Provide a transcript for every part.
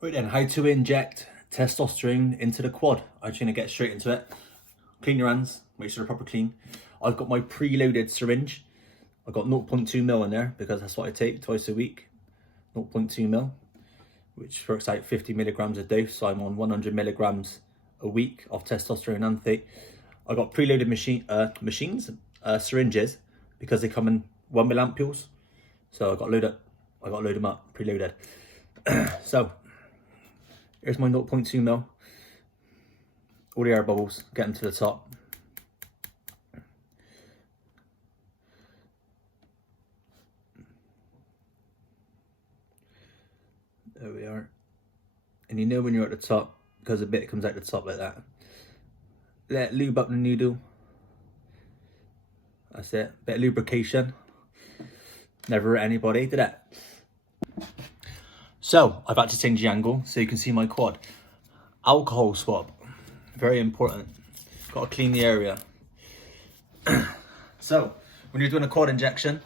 Right then, how to inject testosterone into the quad. I'm just gonna get straight into it. Clean your hands, make sure they're proper clean. I've got my preloaded syringe. I've got 0.2 mil in there because that's what I take twice a week. 0.2 mil, which works out 50 milligrams a dose. So I'm on 100 milligrams a week of testosterone anthe. I got preloaded syringes because they come in 1 mil ampules. So I got to load them up, preloaded. So here's my 0.2 mil. All the air bubbles, get them to the top. There we are. And you know when you're at the top, because a bit comes out the top like that. Let it lube up the needle. That's it. Bit of lubrication. Never hurt anybody, did it? So I've had to change the angle so you can see my quad. Alcohol swab, very important. Got to clean the area. So when you're doing a quad injection,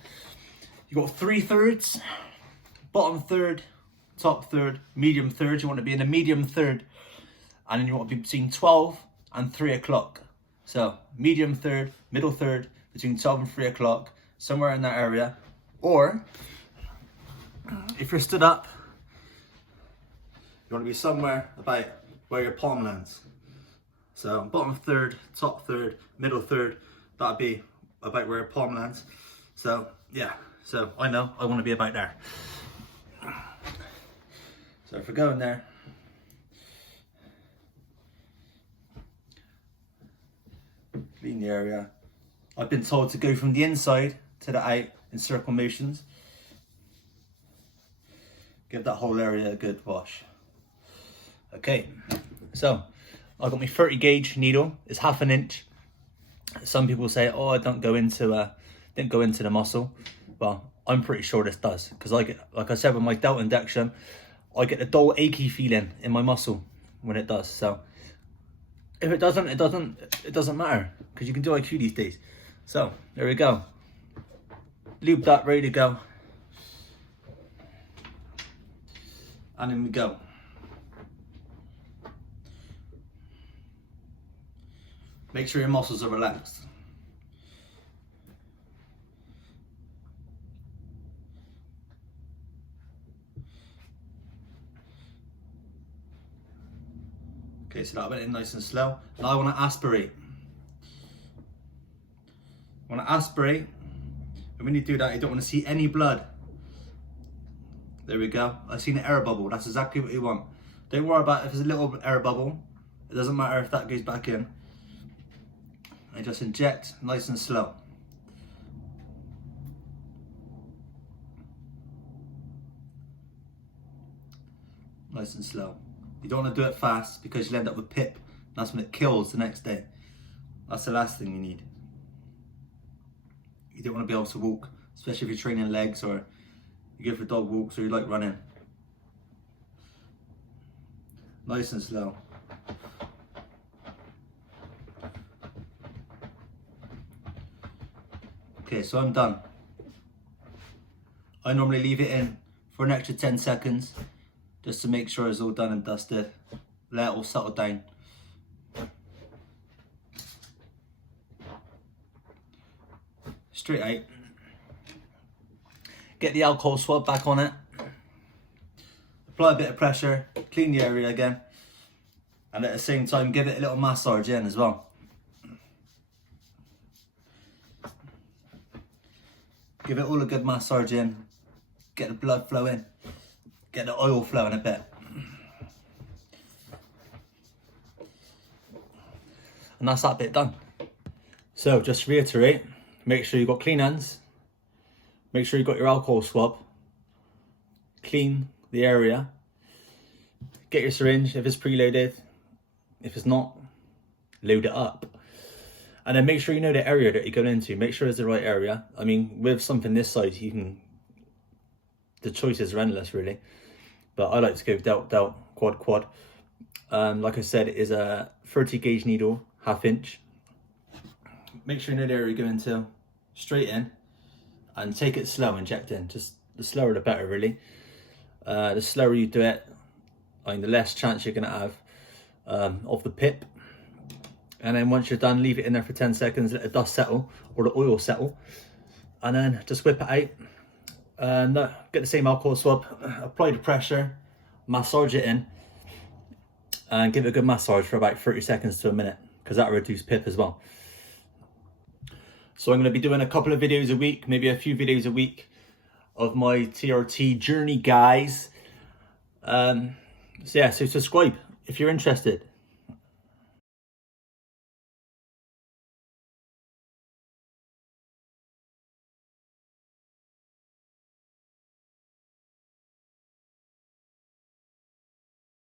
you got 3/3, bottom third, top third, medium third. You want to be in the medium third, and then you want to be between 12 and 3 o'clock. So medium third, middle third, between 12 and 3 o'clock, somewhere in that area. Or if you're stood up, you want to be somewhere about where your palm lands. So bottom third, top third, middle third, that'd be about where your palm lands. So yeah, so I know I want to be about there. So if we're going there, clean the area. I've been told to go from the inside to the out in circle motions. Give that whole area a good wash. Okay, so I've got my 30 gauge needle. It's 1/2 inch. Some people say, "Oh, I don't go into the muscle." Well, I'm pretty sure this does, because I get, like I said, with my delta injection, I get a dull, achy feeling in my muscle when it does. So if it doesn't, it doesn't matter, because you can do IQ these days. So there we go. Lubed up, ready to go. And in we go. Make sure your muscles are relaxed. Okay, so that went in nice and slow. Now I want to aspirate. I want to aspirate. And when you do that, you don't want to see any blood. There we go. I've seen an air bubble. That's exactly what you want. Don't worry about if there's a little air bubble. It doesn't matter if that goes back in. And just inject nice and slow. Nice and slow. You don't want to do it fast because you'll end up with PIP. That's when it kills the next day. That's the last thing you need. You don't want to be able to walk, especially if you're training legs or you go for dog walks or you like running. Nice and slow. Okay, so I'm done. I normally leave it in for an extra 10 seconds just to make sure it's all done and dusted. Let it all settle down. Straight out. Get the alcohol swab back on it. Apply a bit of pressure, clean the area again, and at the same time give it a little massage in as well. Give it all a good massage in, get the blood flowing, get the oil flowing a bit. And that's that bit done. So just to reiterate, make sure you've got clean hands, make sure you've got your alcohol swab, clean the area, get your syringe if it's preloaded, if it's not, load it up. And then make sure you know the area that you're going into. Make sure it's the right area. I mean, with something this size, the choices are endless, really. But I like to go delt, quad. Like I said, it is a 30 gauge needle, 1/2 inch. Make sure you know the area you're going to. Straight in, and take it slow, inject in. Just the slower the better, really. The slower you do it, I mean, the less chance you're going to have of the pip. And then once you're done, leave it in there for 10 seconds, let the dust settle or the oil settle, and then just whip it out and get the same alcohol swab, apply the pressure, massage it in, and give it a good massage for about 30 seconds to a minute, because that'll reduce pip as well. So I'm going to be doing a couple of videos a week, maybe a few videos a week of my TRT journey, guys. So yeah, so subscribe if you're interested.